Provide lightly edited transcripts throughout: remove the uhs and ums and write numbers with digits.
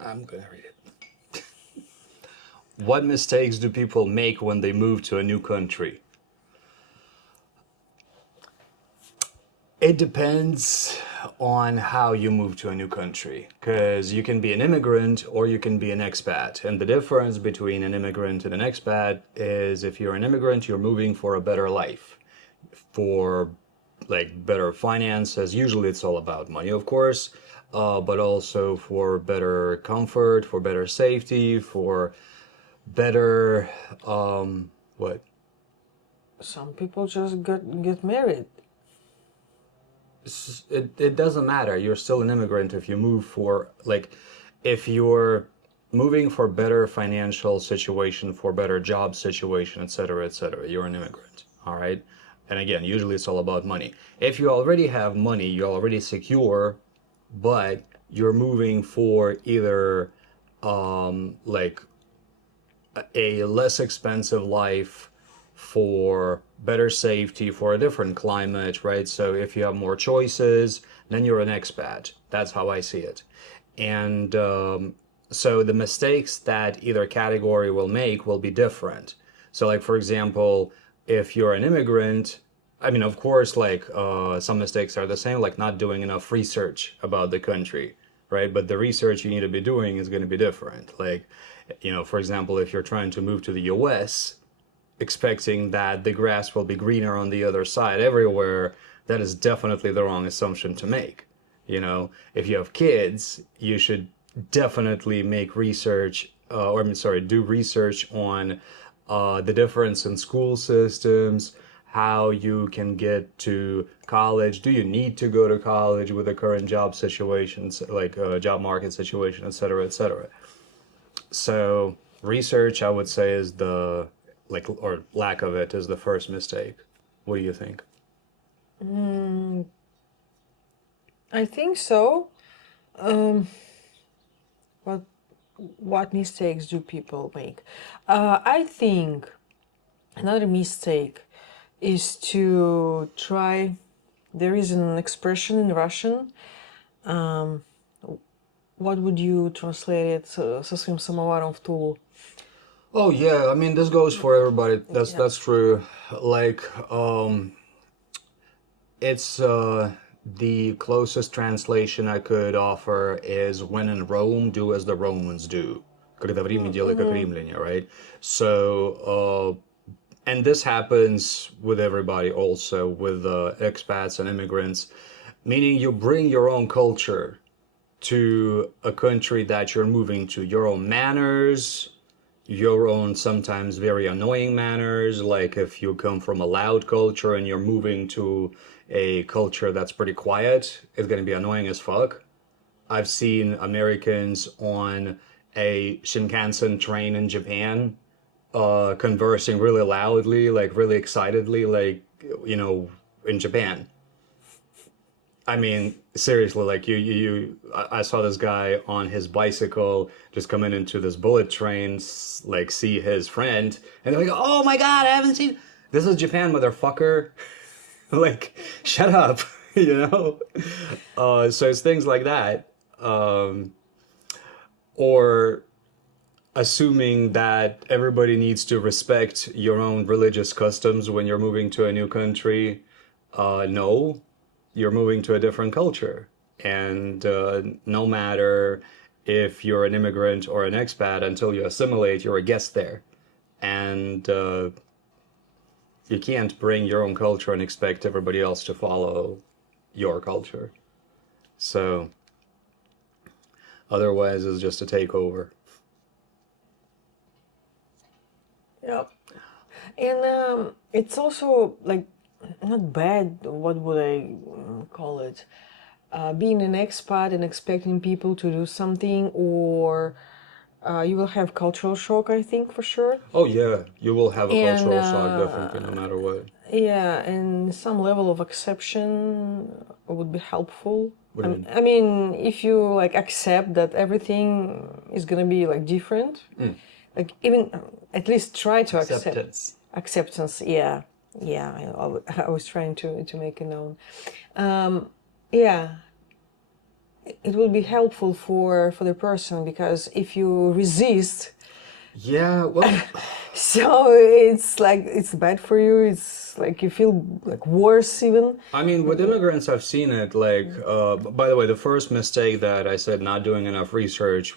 I'm gonna read it. What mistakes do people make when they move to a new country? It depends on how you move to a new country, because you can be an immigrant or you can be an expat. And the difference between an immigrant and an expat is if you're an immigrant, you're moving for a better life, for like better finances. Usually it's all about money, of course, but also for better comfort, for better safety, for better, what? Some people just get married. It doesn't matter. You're still an immigrant if you move for like if you're moving for better financial situation, for better job situation, etc., etc. You're an immigrant, all right? And again, usually it's all about money. If you already have money, you're already secure, but you're moving for either like a less expensive life, for better safety, for a different climate, right? So if you have more choices, then you're an expat. That's how I see it. And so the mistakes that either category will make will be different. So, like, for example, if you're an immigrant, I mean, of course, like some mistakes are the same, like not doing enough research about the country, right? But the research you need to be doing is going to be different. Like, for example, if you're trying to move to the US, expecting that the grass will be greener on the other side everywhere, that is definitely the wrong assumption to make. If you have kids, you should definitely make research, or I'm sorry, do research on the difference in school systems, how you can get to college. Do you need to go to college with the current job situations, like job market situation, et cetera, et cetera? So research, I would say, is the like or lack of it is the first mistake. What do you think? I think so. Um, what what mistakes do people make? I think another mistake is to try. There is an expression in Russian. What would you translate it со своим самоваром в Тулу? Oh yeah, I mean this goes for everybody. That's Yeah. that's true. Like it's the closest translation I could offer is when in Rome, do as the Romans do. Когда в Риме делай как римляне, right? So and this happens with everybody also, with expats and immigrants, meaning you bring your own culture to a country that you're moving to, your own manners, your own sometimes very annoying manners. Like if you come from a loud culture and you're moving to a culture that's pretty quiet, it's going to be annoying as fuck. I've seen Americans on a Shinkansen train in Japan conversing really loudly, like really excitedly, like, you know, in Japan. I mean, seriously, like I saw this guy on his bicycle just coming into this bullet train, like see his friend, and they're like, "Oh my God, I haven't seen. This is Japan, motherfucker!" Like, shut up, you know. So it's things like that, or assuming that everybody needs to respect your own religious customs when you're moving to a new country. No, you're moving to a different culture. And no matter if you're an immigrant or an expat, until you assimilate, you're a guest there. And you can't bring your own culture and expect everybody else to follow your culture. So otherwise, it's just a takeover. Yeah. And it's also like not bad. What would I call it? Being an expat and expecting people to do something, or you will have cultural shock, I think, for sure. Oh, yeah, you will have a And cultural shock, definitely, no matter what. yeah, and some level of acceptance would be helpful. What do you mean? I mean, if you like accept that everything is gonna be like different, like even at least try to accept acceptance. Yeah, yeah. I was trying to make it known. Yeah, it will be helpful for the person, because if you resist, Yeah, well, so it's like it's bad for you. It's like you feel like worse even. I mean, with immigrants, I've seen it. Like, by the way, the first mistake that I said not doing enough research,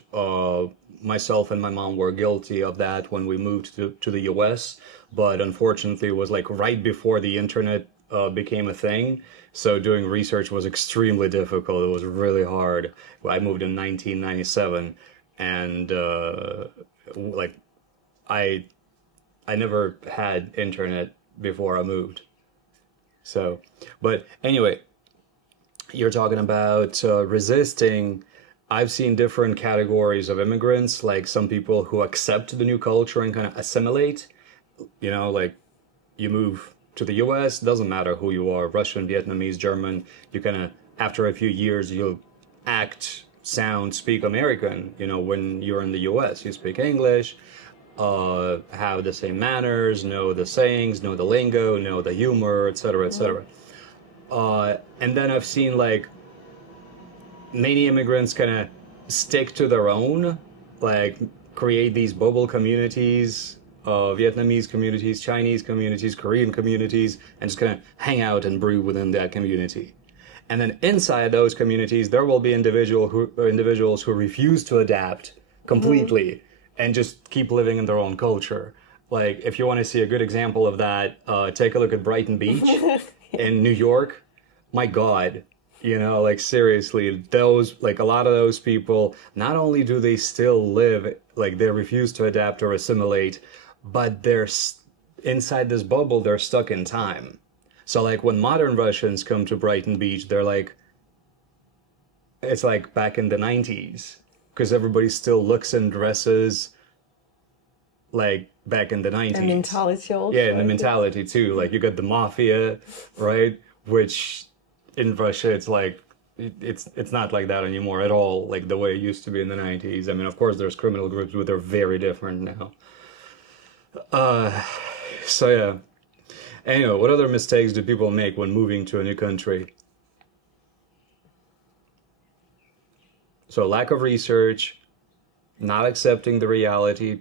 myself and my mom were guilty of that when we moved to the US. But unfortunately, it was like right before the internet became a thing. So doing research was extremely difficult. It was really hard. I moved in 1997, and like I I never had internet before I moved. So, but anyway, you're talking about resisting. I've seen different categories of immigrants, like some people who accept the new culture and kind of assimilate. Like you move to the US, doesn't matter who you are, Russian, Vietnamese, German, you kind of, after a few years, you'll act, sound, speak American. When you're in the US, you speak English, have the same manners, know the sayings, know the lingo, know the humor, etc., etc. And then I've seen like many immigrants kind of stick to their own, like create these bubble communities, Vietnamese communities, Chinese communities, Korean communities, and just kind of hang out and brew within that community. And then inside those communities, there will be individuals who refuse to adapt completely and just keep living in their own culture. Like, if you want to see a good example of that, take a look at Brighton Beach in New York. My God, like seriously, like a lot of those people, not only do they still live, like they refuse to adapt or assimilate, but inside this bubble, they're stuck in time. So like when modern Russians come to Brighton Beach, they're like, it's like back in the 90s, because everybody still looks and dresses like back in the The 90s. mentality also, Yeah, and the I think. mentality too. Like you got the mafia, right? Which in Russia, it's like it's not like that anymore at all, like the way it used to be in the 90s. I mean, of course, there's criminal groups, but they're very different now. So yeah. Anyway, what other mistakes do people make when moving to a new country? So lack of research, not accepting the reality,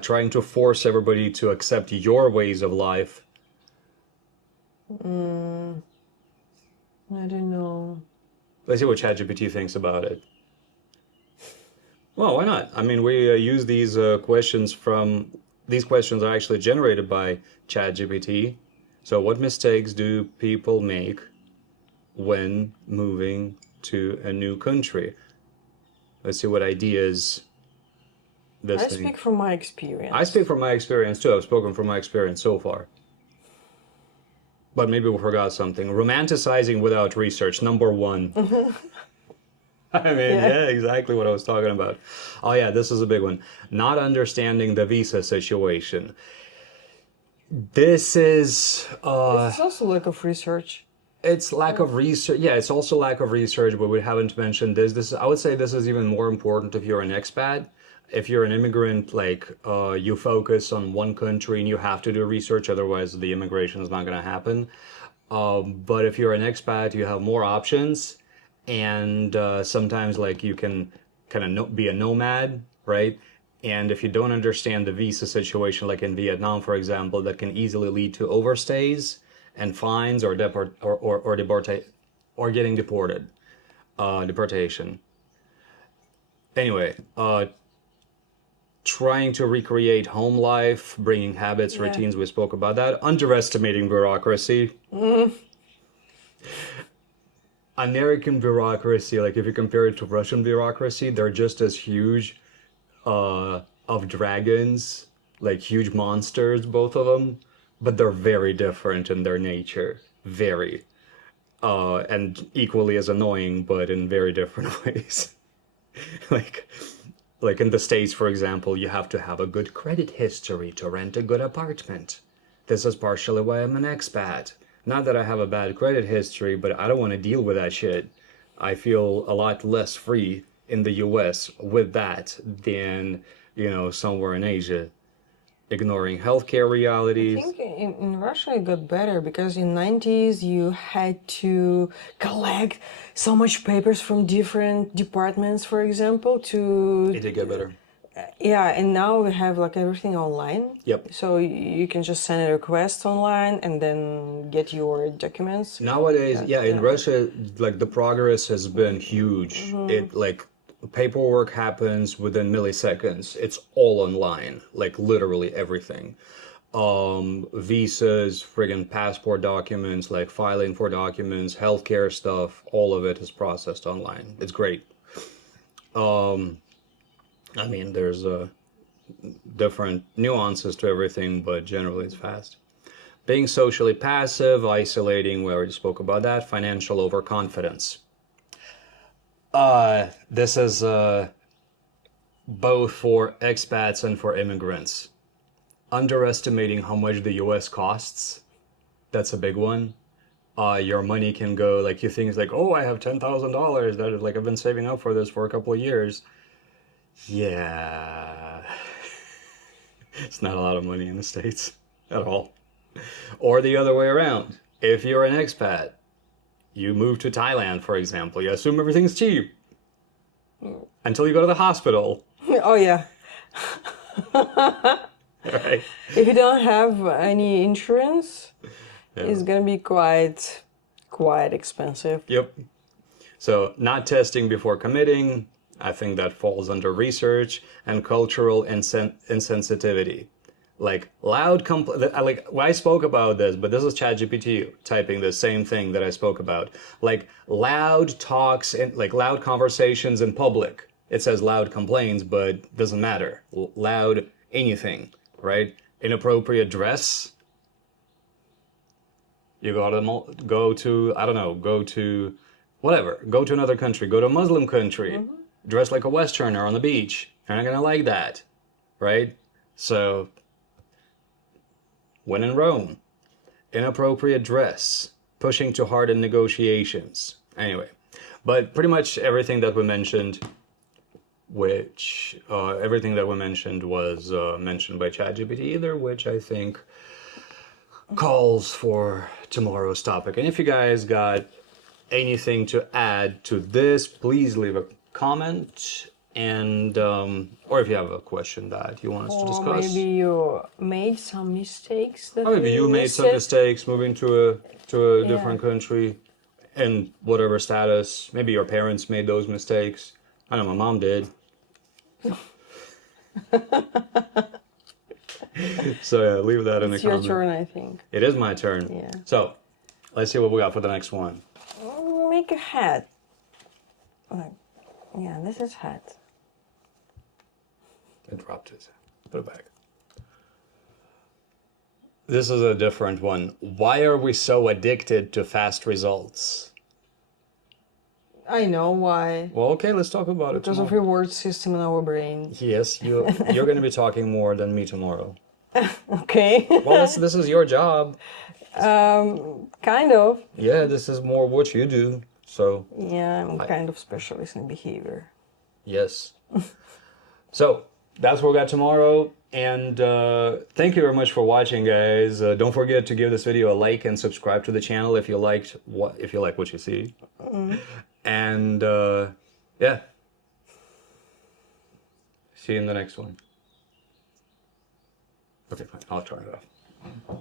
trying to force everybody to accept your ways of life. I don't know. Let's see what ChatGPT thinks about it. Well, why not? I mean, we use these questions are actually generated by ChatGPT. So, what mistakes do people make when moving to a new country? Let's see what ideas this I thing. speak from my I experience. speak from my experience too. I've spoken from my experience so far. But maybe we forgot something. Romanticizing without research, number one. I mean, Yeah. yeah, exactly what I was talking about. Oh, yeah, this is a big one. Not understanding the visa situation. This is, This is also lack of research. it's lack of research. Yeah, it's also lack of research, but we haven't mentioned this. I would say this is even more important if you're an expat. If you're an immigrant, like, you focus on one country and you have to do research, otherwise the immigration is not going to happen. But if you're an expat, you have more options, and sometimes like you can kind of be a nomad, right? And if you don't understand the visa situation, like in Vietnam, for example, that can easily lead to overstays and fines or or getting deported, deportation. Anyway, trying to recreate home life, bringing habits, Yeah. routines. We spoke about that. Underestimating bureaucracy. American bureaucracy, like if you compare it to Russian bureaucracy, they're just as huge, of dragons, like huge monsters, both of them, but they're very different in their nature. Very. And equally as annoying, but in very different ways. Like, like in the States, for example, you have to have a good credit history to rent a good apartment. This is partially why I'm an expat. Not that I have a bad credit history, but I don't want to deal with that shit. I feel a lot less free in the US with that than, somewhere in Asia. ignoring healthcare I realities. think in Russia it got better because in 90s you had to collect so much papers from different departments, for example, to It did get better. yeah, and now we have like everything online. Yep. So you can just send a request online and then get your documents. Nowadays, yeah, in Yeah. Russia, like the progress has been huge. It like paperwork happens within milliseconds. It's all online, like literally everything. Visas, friggin' passport documents, like filing for documents, healthcare stuff, all of it is processed online. It's great. I mean, there's different nuances to everything, but generally it's fast. Being socially passive, isolating, we already spoke about that. Financial overconfidence. This is both for expats and for immigrants. Underestimating how much the US costs, that's a big one. Your money can go, like you think it's like, oh, I have $10,000 that like I've been saving up for this for a couple of years. Yeah, it's not a lot of money in the States at all. Or the other way around. If you're an expat, you move to Thailand, for example, you assume everything's cheap until you go to the hospital. Oh yeah. Right? If you don't have any insurance, Yeah. it's gonna be quite expensive. Yep. So, not testing before committing, I think that falls under research and cultural insensitivity. Like like I spoke about this, but this is ChatGPT typing the same thing that I spoke about. Like loud talks and like loud conversations in public. It says loud complaints, but doesn't matter. Loud anything, right? Inappropriate dress. You go to I don't know, go to whatever, go to another country, go to a Muslim country, dress like a Westerner on the beach. You're not gonna like that, right? So when in Rome, inappropriate dress, pushing too hard in negotiations. Anyway, but pretty much everything that we mentioned, everything that we mentioned was mentioned by ChatGPT either, which I think calls for tomorrow's topic. And if you guys got anything to add to this, please leave a comment. And or if you have a question that you want us to Or discuss. maybe you made some mistakes that Or maybe you made some mistakes moving to a different country in whatever status. Maybe your parents made those mistakes. I know my mom did. So yeah, leave that in the It's your comments. turn, I think. It is my turn. Yeah. So let's see what we got for the next one. Make a hat. Like, yeah, this is hat. I dropped it. Put it back. This is a different one. Why are we so addicted to fast results? I know why. Well, okay, let's talk about it Because of tomorrow. reward system in our brain. Yes, you're going to be talking more than me tomorrow. Okay. Well, this is your job. Kind of. Yeah, this is more what you do. So, Yeah, I'm kind of specialist in behavior. yes. So, that's what we got tomorrow. And thank you very much for watching, guys. Don't forget to give this video a like and subscribe to the channel if you like what you see. And yeah. See you in the next one. Okay, fine. I'll turn it off.